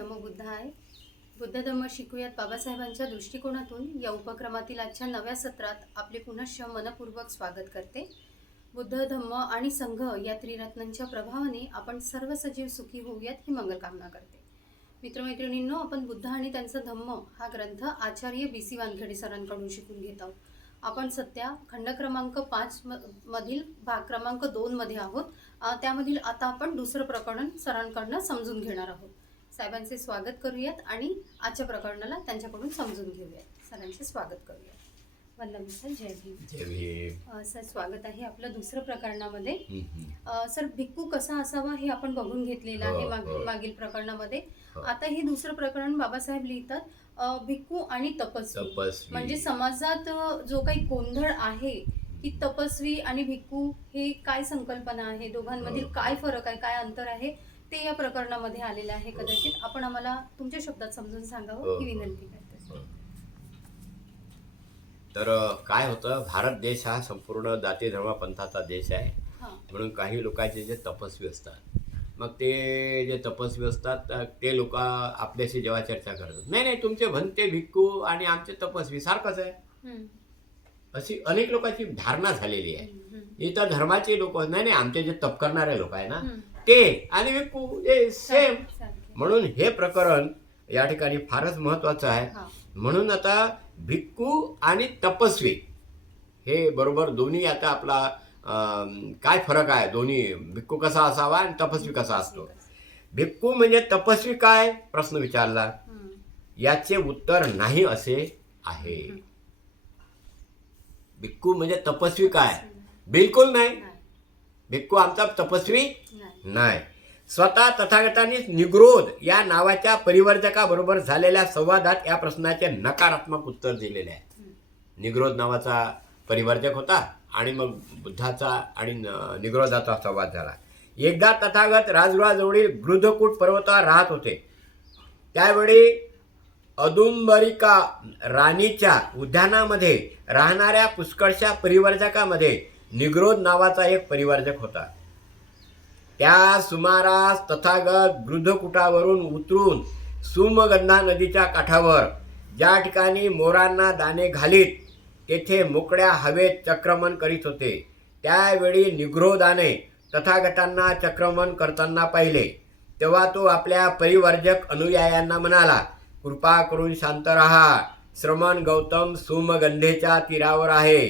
नमो बुद्धाय. बुद्ध धम्म शिकूयात बाबासाहेबांच्या दृष्टिकोनातून या उपक्रमातील आजच्या नव्या सत्रात आपले पुनश्च मनपूर्वक स्वागत करते. बुद्ध धम्म आणि संघ या त्रिरत्नांच्या प्रभावाने आपण सर्व सजीव सुखी होऊयात ही मंगलकामना करते. मित्रमैत्रिणींनो, आपण बुद्ध आणि त्यांचा धम्म हा ग्रंथ आचार्य BC वानखेडे सरांकडून शिकून घेत आहोत. आपण सध्या खंड क्रमांक 5 मधील भाग क्रमांक 2 मध्ये आहोत. त्यामधील आता आपण दुसरं प्रकरण सरांकडून समजून घेणार आहोत. साहेबांचे स्वागत करूयात आणि आजच्या प्रकरणाला त्यांच्याकडून समजून घेऊयात. सरांचे स्वागत करूयात. वंदन सर, जय भीम. जय भीम. सर, स्वागत आहे आपलं दुसरं प्रकरणामध्ये. सर, भिक्खू कसा असावा हे आपण बघून घेतलेलं आहे मागील प्रकरणामध्ये. आता हे दुसरं प्रकरण बाबासाहेब लिहितात, भिक्खू आणि तपस्वी. म्हणजे समाजात जो काही गोंधळ आहे की तपस्वी आणि भिक्खू हे काय संकल्पना आहे, दोघांमधील काय फरक आहे, काय अंतर आहे, ते या प्रकरणामध्ये आलेलं आहे. कदाचित आपण आम्हाला तुमच्या शब्दात समजून सांगावं ही विनंती करते. तर काय होतं, भारत देश हा संपूर्ण जाती धर्म पंथाचा देश आहे. म्हणून काही लोकांचे जे तपस्वी असतात, मग ते जे तपस्वी असतात ते लोक आपल्याशी जेव्हा चर्चा करतात, नाही तुमचे भंते भिक्खू आणि आमचे तपस्वी सारखंच आहे, अशी अनेक लोकांची धारणा झालेली आहे. इतर धर्माचे लोक नाही आमचे जे तप करणारे लोक आहे ना ते आणि भिक्खू हे सेम. म्हणून हे प्रकरण या ठिकाणी फारच महत्वाचं आहे. म्हणून आता भिक्खू आणि तपस्वी हे बरोबर दोन्ही आता आपला काय फरक आहे, दोन्ही भिक्खू कसा असावा आणि तपस्वी कसा असतो. भिक्खू म्हणजे तपस्वी काय प्रश्न विचारला, याचे उत्तर नाही असे आहे. भिक्खू म्हणजे तपस्वी काय, बिलकुल नाही. भिक्खू आमचा तपस्वी नाही. स्वतः तथागतांनी निग्रोध या नावाच्या परिवर्तकाबरोबर झालेल्या संवादात या प्रश्नाचे नकारात्मक उत्तर दिलेले आहे. निग्रोध नावाचा परिवर्तक होता आणि मग बुद्धाचा आणि निग्रोधाचा संवाद झाला. एकदा तथागत राजगृहाजवळील गृधकूट पर्वतावर राहत होते. त्यावेळी औदुंबरिका राणीच्या उद्यानामध्ये राहणाऱ्या पुष्कळशा परिवर्तकामध्ये निग्रोध नावाचा एक परिवर्तक होता. त्या सुमारास तथागत गृधकुटावरून उतरून सोमगंधा नदीच्या काठावर ज्या ठिकाणी मोरांना दाणे घालीत तेथे मोकळ्या हवेत चक्रमण करीत होते. त्यावेळी निग्रोधाने तथागतांना चक्रमण करताना पाहिले. तेव्हा तो आपल्या परिवर्जक अनुयायांना म्हणाला, कृपा करून शांत रहा. श्रमण गौतम सोमगंधेच्या तीरावर आहे.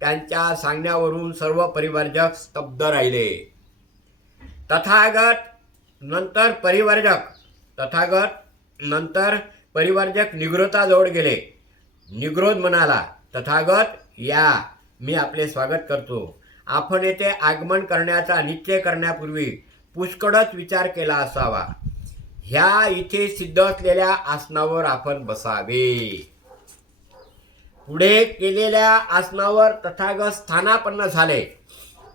त्यांच्या सांगण्यावरून सर्व परिवर्जक स्तब्ध राहिले. तथागत नंतर परिवर्जक निग्रोधाजवळ गेले. निग्रोध म्हणाला, तथागत या, मी आपले स्वागत करतो. आपण येथे आगमन करण्याचा निश्चय करण्यापूर्वी पुष्कळच विचार केला असावा. ह्या इथे सिद्ध असलेल्या आसनावर आपण बसावे. पुढे केलेल्या आसनावर तथागत स्थानापन्न झाले.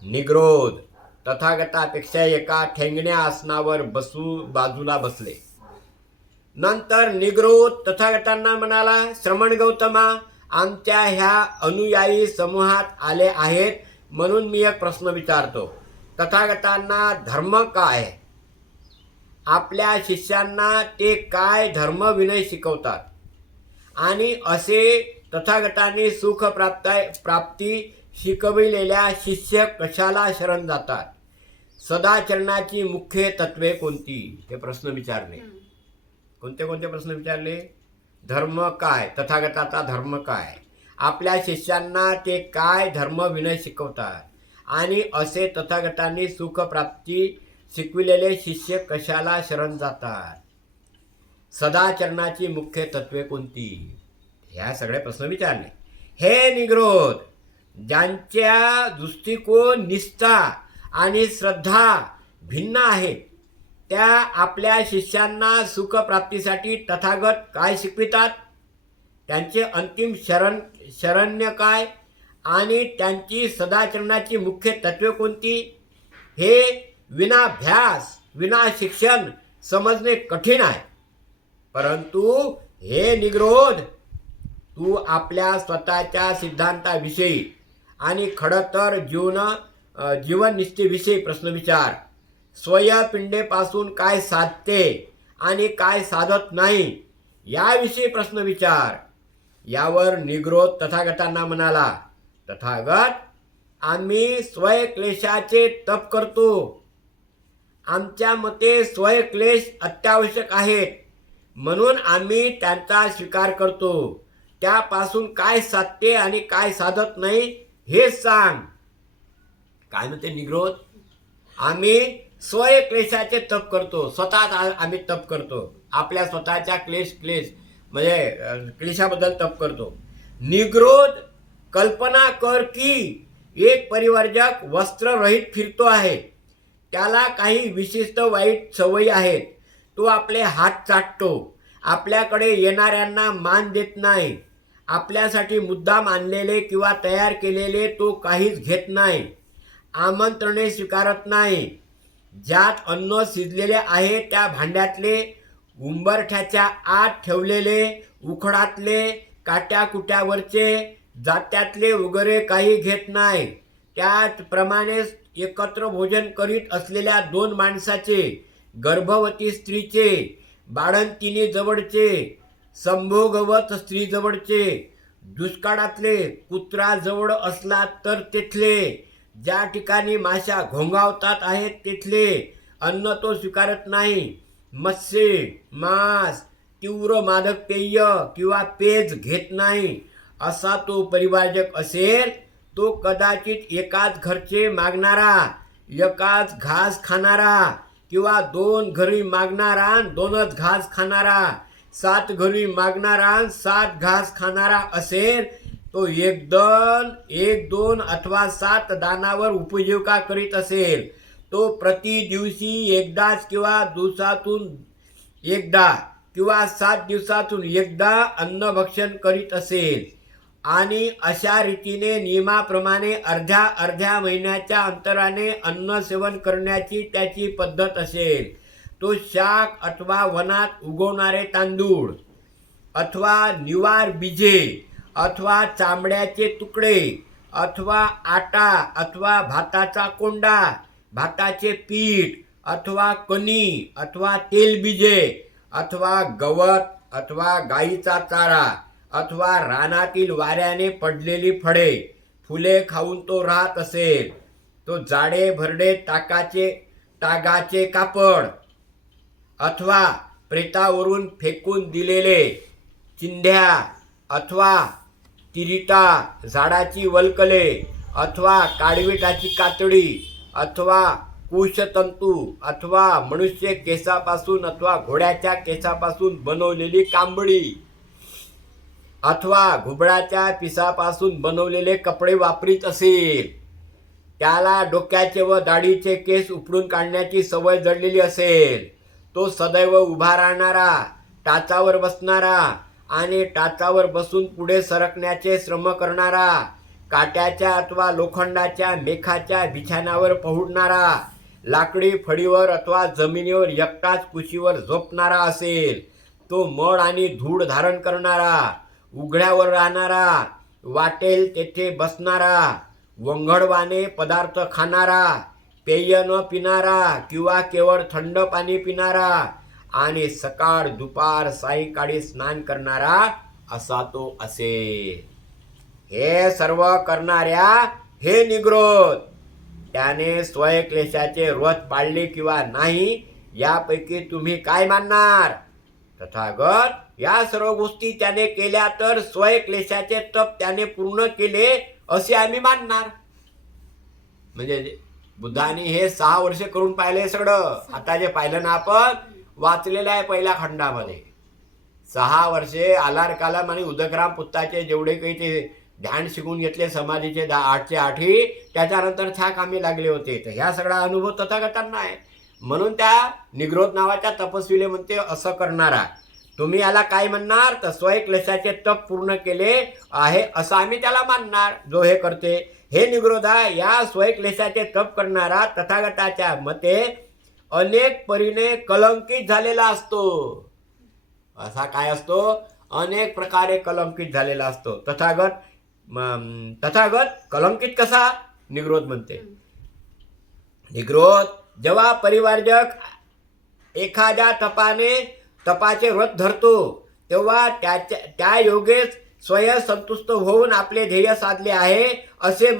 निग्रोध तथागतापेक्षा एका ठेंगण्या आसनावर बाजूला बसले. नंतर निग्रोध तथागतांना म्हणाला, श्रमण गौतमा, आमच्या ह्या अनुयायी समूहात आले आहेत म्हणून मी एक प्रश्न विचारतो. तथागतांना धर्म काय, आपल्या शिष्यांना ते काय धर्म विनय शिकवतात आणि असे तथागतांनी सुख प्राप्ती शिकविलेल्या शिष्य कशाला शरण जातात. सदाचरणाची मुख्य तत्वे कोणती, हे प्रश्न विचारले. कोणते प्रश्न विचारले. धर्म काय, तथागताचा धर्म काय, आपल्या शिष्यांना ते काय धर्म विनय शिकवतात आणि असे तथागतांनी सुख प्राप्ती शिकविलेले शिष्य कशाला शरण जातात. सदाचरणाची मुख्य तत्वे कोणती, ह्या सगळे प्रश्न विचारले. हे निग्रोध, ज्यांच्या दृष्टिकोन, निष्ठा आणि श्रद्धा भिन्न आहेत, त्या आपल्या शिष्यांना सुखप्राप्तीसाठी तथागत काय शिकवितात, त्यांचे अंतिम शरण्य काय आणि त्यांची सदाचरणाची मुख्य तत्वे कोणती, हे विनाभ्यास विना शिक्षण समजणे कठीण आहे. परंतु हे निग्रोध, तू आपल्या स्वतःच्या सिद्धांताविषयी आणि खरं तर जीवननिष्ठेविषयी प्रश्न विचार. स्वयपिंडेपासून काय साधते आणि काय साधत नाही याविषयी प्रश्न विचार. यावर निग्रोध तथागतांना म्हणाला, तथागत, आम्ही स्वयंक्लेशाचे तप करतो. आमच्या मते स्वयंक्लेश अत्यावश्यक आहेत, म्हणून आम्ही त्यांचा स्वीकार करतो. त्यापासून काय साधते आणि काय साधत नाही हे सांग. काय म्हणते निग्रोध? आम्ही स्वयंक्लेशाचे तप करतो. स्वतः आम्ही तप करतो. आपल्या स्वतःच्या क्लेश म्हणजे क्लेशाबद्दल तप करतो. निग्रोध, कल्पना कर की एक परिवर्जक वस्त्ररहित फिरतो आहे. त्याला काही विशिष्ट वाईट सवयी आहेत. तो आपले हात चाटतो. आपल्याकडे येणाऱ्यांना मान देत नाही. आपल्यासाठी मुद्दाम आणलेले किंवा तयार केलेले तो काहीच घेत नाही. आमंत्रणे स्वीकारत नाही. ज्यात अन्न शिजलेले आहे त्या भांड्यातले, उंबरठ्याच्या आत ठेवलेले, उखडातले, काट्याकुट्यावरचे, जात्यातले वगैरे काही घेत नाही. त्याचप्रमाणे एकत्र भोजन करीत असलेल्या दोन माणसाचे, गर्भवती स्त्रीचे, बाळंतिणी जवळचे, संभोगवत स्त्री जवळचे, दुष्काळातले, कुत्रा जवळ असला तर तेथले, ज्या ठिकाणी माशा घोंगावतात आहेत तेथले अन्न तो स्वीकारत नाही. मत्स्य, मांस, तीव्र मादक पेय किंवा पेज घेत नाही. असा तो परिवारजक असेल, तो कदाचित एकाच घरचे मागणारा, एकाच घास खाणारा, किंवा 2 घरी मागणारा 2च घास खाणारा, 7 घरी मागणारा 7 घास खाणारा असेल. तो 1 2 अथवा 7 दानावर उपजीविका करीत असेल. तो प्रति दिवशी एकदाच किंवा दिवसातून एकदा किंवा 7 दिवसातून एकदा अन्न भक्षण करीत असेल आणि अशा रीतीने नियमाप्रमाणे अर्ध्या अर्ध्या महिन्याच्या अंतराने अन्न सेवन करण्याची त्याची पद्धत असेल. तो शाक अथवा वनात उगवणारे तांदूळ अथवा निवार बीजे अथवा चामड्याचे तुकडे अथवा आटा अथवा भाताचा कोंडा, भाताचे पीठ अथवा कणी अथवा तेलबीजे अथवा गवत अथवा गाईचा चारा अथवा रानातील वाऱ्याने पडलेली फळे फुले खाऊन तो राहत असेल. तो जाडे भरडे तागाचे कापड अथवा प्रेतावरून फेकून दिलेले चिंध्या अथवा तिरिता, झाडाची वल्कले अथवा काडविटाची कातडी अथवा कुशतंतू अथवा मनुष्य केसापासून अथवा घोड्याच्या केसापासून बनवलेली कांबळी अथवा घुबडाच्या पिसापासून बनवलेले कपडे वापरीत असेल. त्याला डोक्याचे व दाढीचे केस उपडून काढण्याची सवय जडलेली असेल. तो सदैव उभा राहणारा, टाचावर बसणारा आणि टाचावर बसून पुढे सरकण्याचे श्रम करणारा, काट्याच्या अथवा लोखंडाच्या मेखाच्या बिछाण्यावर पहुडणारा, लाकडी फळीवर अथवा जमिनीवर एकटाच कुशीवर झोपणारा असेल. तो मळ आणि धूळ धारण करणारा, उघड्यावर राहणारा, वाटेल तेथे बसणारा, वंगडवाने पदार्थ खाणारा, पेय न पिणारा किंवा केवळ थंड पाणी पिणारा आणि सकाळ दुपार सायंकाळी स्नान करणारा असा तो असेल. हे सर्व करणाऱ्या हे निग्रोध, त्याने स्वयंक्लेशाचे व्रत पाळले किंवा नाही यापैकी तुम्ही काय मानणार? तथागत, या सर्व गोष्टी त्याने केल्या तर स्वयंक्लेशाचे तप त्याने पूर्ण केले असे आम्ही मानणार. म्हणजे बुद्धाने हे 6 वर्ष करून पाहिले सगळं. आता जे पाहिलं ना आपण वाचलेलं आहे पहिल्या खंडामध्ये. 6 वर्षे आलार कालम आणि उदकराम पुत्ताचे जेवढे काही ते ध्यान शिकून घेतले समाधीचे 8चे 8ही, त्याच्यानंतर छाक आम्ही लागले होते. तर ह्या सगळा अनुभव तथागतांना आहे. म्हणून त्या निग्रोध नावाच्या तपस्वीले म्हणते असं करणारा. तुम्ही याला काय म्हणणार? तर स्वयंक्लेशाचे तप पूर्ण केले आहे असं आम्ही त्याला मानणार जो हे करते. हे निग्रोधा, या स्वयंक्लेशाचे तप करणारा तथागताच्या मते अनेक परीने कलंकित झालेला असतो. असा काय असतो? अनेक प्रकारे कलंकित झालेला असतो. तथागत कलंकित कसा? निग्रोध म्हणते. निग्रोध, जेव्हा परिवारजक एखाद्या तपाचे व्रत धरतो तेव्हा त्या योगेस स्वयं संतुष्ट होऊन आपले ध्येय साधले आहे असे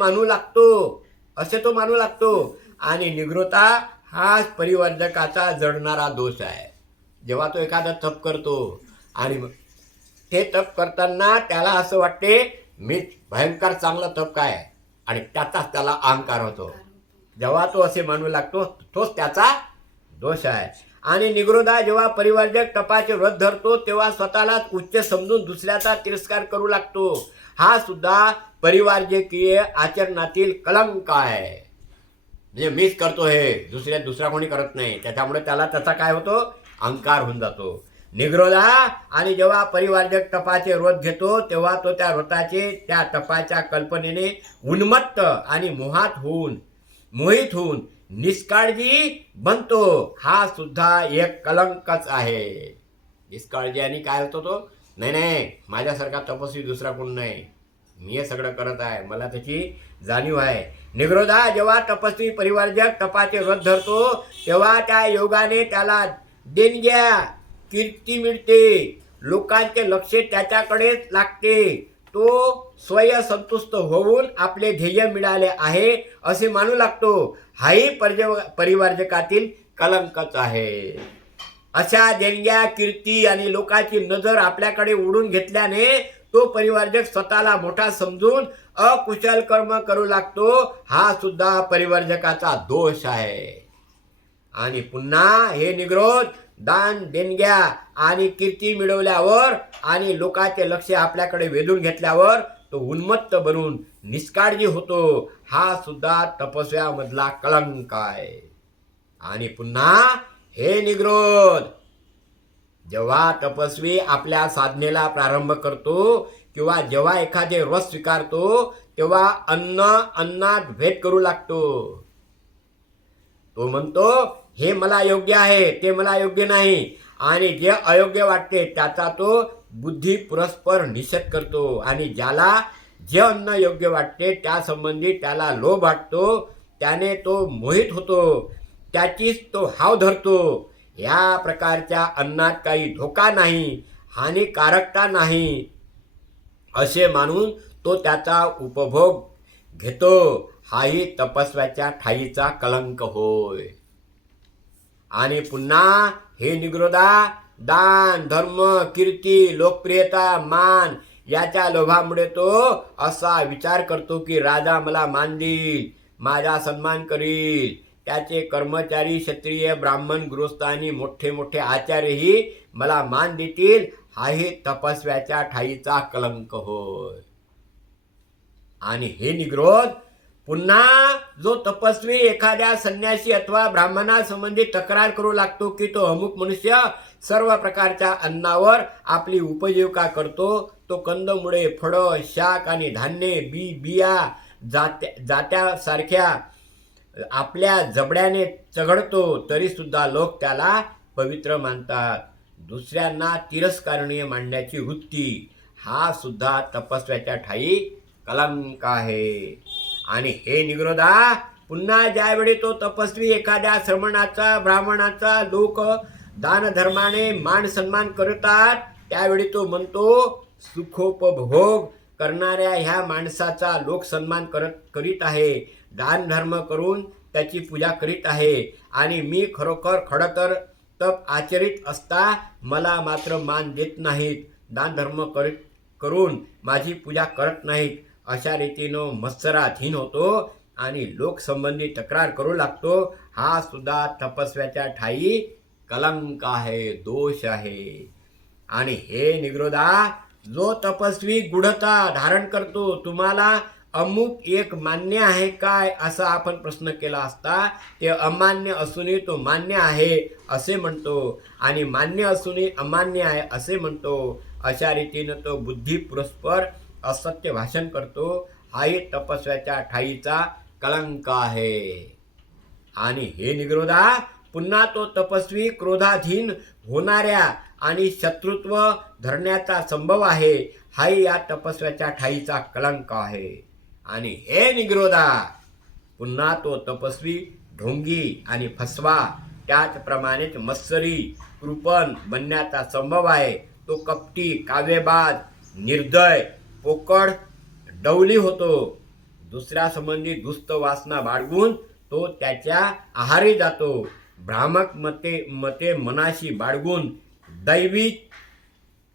तो मानू लागतो. आणि निग्रोता हा परिवर्जकाचा जडणारा दोष आहे. जेव्हा तो एखादा तप करतो आणि ते तप करताना त्याला असं वाटते मी भयंकर चांगलं तप काय आहे, आणि त्याचाच त्याला अहंकार होतो. जेव्हा तो असे मानू लागतो तोच त्याचा दोष आहे. आणि निग्रोधा जेव्हा परिवर्जक तपाचे व्रत धरतो तेव्हा स्वतःलाच उच्च समजून दुसऱ्याचा तिरस्कार करू लागतो. हा सुद्धा परिवार्जकीय आचरणातील कलंक आहे. म्हणजे मीच करतो हे, दुसरा कोणी करत नाही, त्याच्यामुळे त्याला त्याचा काय होतो, अहंकार होऊन जातो. निग्रोधा आणि जेव्हा परिवार्जक तपाचे व्रत घेतो तेव्हा तो त्या व्रताचे त्या तपाच्या कल्पनेने उन्मत्त आणि मोहित होऊन निष्काळजी बनतो. हा सुद्धा एक कलंकच आहे. निष्काळजी आणि काय होतो तो, नाही माझ्यासारखा तपस्वी दुसरा कोण नाही, मी हे सगळं करत आहे, मला त्याची जाणीव आहे. निग्रोधा जेव्हा तपस्वी परिवार्जक तपाचे व्रत धरतो तेव्हा त्या योगाने त्याला देणग्या कीर्ती मिळते, लोकांचे लक्ष त्याच्याकडेच लागते. तो स्वयं संतुष्ट होऊन आपले ध्येय मिळाले आहे असे मानू लागतो. हाही परिवार्जकातील कलंकच आहे. अशा देणग्या कीर्ती आणि लोकांची नजर आपल्याकडे ओढून घेतल्याने तो परिवार्जक स्वतःला मोठा समजून अकुशल कर्म करू लागतो. हा सुद्धा परिवार्जकाचा दोष आहे. आणि पुन्हा हे निग्रोध दान देणग्या आणि कीर्ती मिळवल्यावर आणि लोकांचे लक्ष आपल्याकडे वेधून घेतल्यावर तो उन्मत्त बनून निष्काळजी होतो. हा सुद्धा तपस्व्यामधला कलंक आहे. आणि पुन्हा हे निग्रोध जेव्हा तपस्वी आपल्या साधनेला प्रारंभ करतो किंवा जेव्हा एखादे व्रत स्वीकारतो तेव्हा अन्नात भेद करू लागतो. तो म्हणतो हे मला योग्य आहे, ते मला योग्य नाही, आणि जे अयोग्य वाटते त्याचा तो बुद्धी पुरस्पर निषेध करतो. आणि ज्याला जे अन्न योग्य वाटते त्या संबंधी त्याला लोभ वाटतो, त्याने तो मोहित होतो, त्याचीच तो हाव धरतो. या प्रकारच्या अन्नात काही धोका नाही, हानिकारकता नाही असे मानून तो त्याचा उपभोग घेतो. हाही तपस्व्याच्या ठाईचा कलंक होय. आणि पुन्हा हे निग्रोधा दान धर्म कीर्ती लोकप्रियता मान याच्या लोभामुळे तो असा विचार करतो की राजा मला मान देईल, माझा सन्मान करील, त्याचे कर्मचारी क्षत्रिय ब्राह्मण गृहस्थ आणि मोठे आचार्यही मला मान देतील. हाही तपस्व्याच्या ठाईचा कलंक होय. आणि हे निग्रोध पुन्हा जो तपस्वी एखाद्या संन्यासी अथवा ब्राह्मणासंबंधी तक्रार करू लागतो की तो अमुक मनुष्य सर्व प्रकारच्या अन्नावर आपली उपजीविका करतो, तो कंदमुळे फळं शाक आणि धान्य बिया जात्यासारख्या आपल्या जबड्याने चघळतो, तरी सुद्धा लोक त्याला पवित्र मानतात. दुसऱ्यांना तिरस्कारणीय मानण्याची वृत्ती हा सुद्धा तपस्व्याच्या ठाई कलंक आहे. आणि हे निग्रोधा पुन्हा ज्यावेळी तो तपस्वी एखाद्या श्रमणाचा ब्राह्मणाचा लोक दानधर्माने मान सन्मान करतात त्यावेळी तो म्हणतो सुखोपभोग करणाऱ्या ह्या माणसाचा लोक सन्मान करीत आहे, दानधर्म करून त्याची पूजा करीत आहे, आणि मी खडतर तप आचरित असता मला मात्र मान देत नाहीत, दानधर्म करून माझी पूजा करत नाहीत. अशा रीतीनं मत्सराधीन होतो आणि लोकसंबंधी तक्रार करू लागतो. हा सुद्धा तपस्व्याच्या ठाई कलंक आहे, दोष आहे. आणि हे निग्रोधा जो तपस्वी गूढता धारण करतो, तुम्हाला अमुक एक मान्य आहे काय असा आपण प्रश्न केला असता ते अमान्य असूनही तो मान्य आहे असे म्हणतो, आणि मान्य असूनही अमान्य आहे असे म्हणतो. अशा रीतीनं तो बुद्धी पुरस्पर असत्य भाषण करतो. हाही तपस्व्याच्या ठाईचा कलंक आहे. आणि हे निग्रोधा पुन्हा तो तपस्वी क्रोधाधीन होणाऱ्या आणि शत्रुत्व धरण्याचा संभव आहे. हाही या तपस्व्याच्या ठाईचा कलंक आहे. आणि हे निग्रोधा पुन्हा तो तपस्वी ढोंगी आणि फसवा त्याचप्रमाणेच मत्सरी कृपण बनण्याचा संभव आहे. तो कपटी, काव्यबाज, निर्दय, पोकळ, डवली होतो. दुसऱ्यासंबंधी दुष्ट वासना बाळगून तो त्याच्या आहारी जातो. भ्रामक मते मनाशी बाळगून दैवी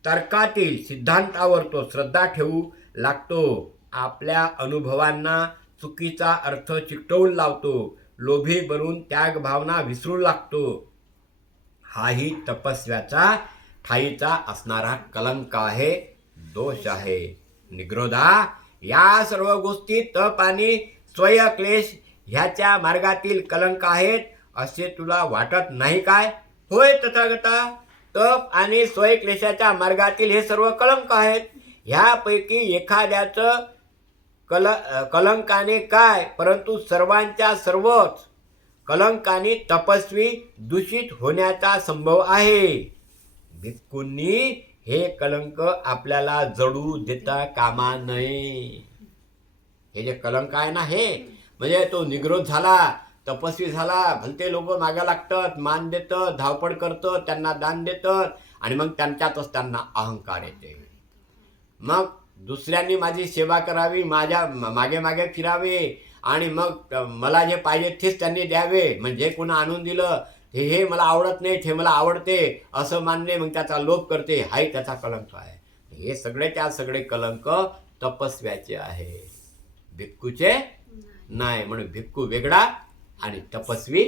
तर्कातील सिद्धांतावर तो श्रद्धा ठेवू लागतो. आपल्या अनुभवांना चुकीचा अर्थ चिकटवून लावतो. लोभी बनून त्याग भावना विसरू लागतो. हाही तपस्व्याचा ठाईचा असणारा कलंक आहे, दोष आहे. निग्रोधा, या सर्व गोष्टी तप आणि स्वयक्लेश ह्याच्या मार्गातील कलंक आहेत असे तुला वाटत नाही काय? होय तथागता, तप आणि स्वयक्लेशाच्या मार्गातील हे सर्व कलंक आहेत. ह्यापैकी एखाद्याचं कलंकाने काय, परंतु सर्वांच्या सर्वच कलंकाने तपस्वी दूषित होण्याचा संभव आहे. भिक्खूंनी हे कलंक आपल्याला जडू देता कामा नये. हे जे कलंक आहे ना, हे म्हणजे तो निग्रोध झाला, तपस्वी झाला, भलते लोक मागे लागतात, मान देतात, धावपळ करतात, त्यांना दान देतात आणि मग त्यांच्यातच त्यांना अहंकार येते. मग दुसऱ्यांनी माझी सेवा करावी, माझ्या मागे मागे फिरावे आणि मग मला जे पाहिजे तेच त्यांनी द्यावे. म्हणजे कुणा आणून दिलं हे मला आवडत नाही, हे मला आवडते असं मानणे, मग त्याचा लोभ करते, हाही त्याचा कलंक आहे. हे सगळे कलंक तपस्व्याचे आहे, भिक्खूचे नाही. म्हणून भिक्खू वेगळा आणि तपस्वी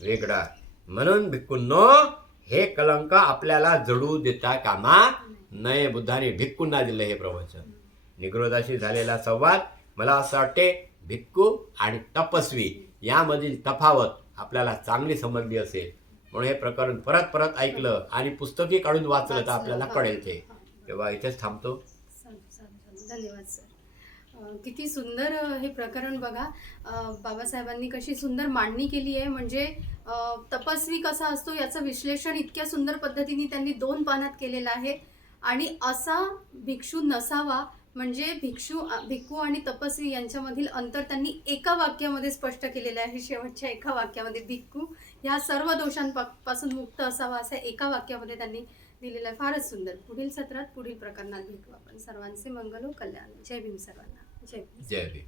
वेगळा. म्हणून भिक्खूंनो, हे कलंक आपल्याला जडू देता कामा नये. बुद्धाने भिक्खूंना दिलं हे प्रवचन. निग्रोधाशी झालेला संवाद, मला असं वाटते भिक्खू आणि तपस्वी यामधील तफावत आपल्याला चांगली समजली असेल. म्हणून हे प्रकरण परत परत ऐकलं आणि पुस्तकी काढून वाचलं तर आपल्याला कळेल ते. तेव्हा इथेच थांबतो. धन्यवाद सर. किती सुंदर हे प्रकरण बघा. बाबासाहेबांनी कशी सुंदर मांडणी केली आहे. म्हणजे तपस्वी कसा असतो याचं विश्लेषण इतक्या सुंदर पद्धतीने त्यांनी 2 पानात केलेलं आहे. आणि असा भिक्षू नसावा, म्हणजे भिक्खू आणि तपस्वी यांच्यामधील अंतर त्यांनी एका वाक्यामध्ये स्पष्ट केलेलं आहे. शेवटच्या एका वाक्यामध्ये भिक्खू ह्या सर्व दोषांपासून मुक्त असावा असं एका वाक्यामध्ये त्यांनी दिलेलं आहे. फारच सुंदर. पुढील सत्रात पुढील प्रकरणात भेटू आपण. सर्वांचे मंगल हो, कल्याण. जय भीम सर्वांना. जय भीम. जय भीम.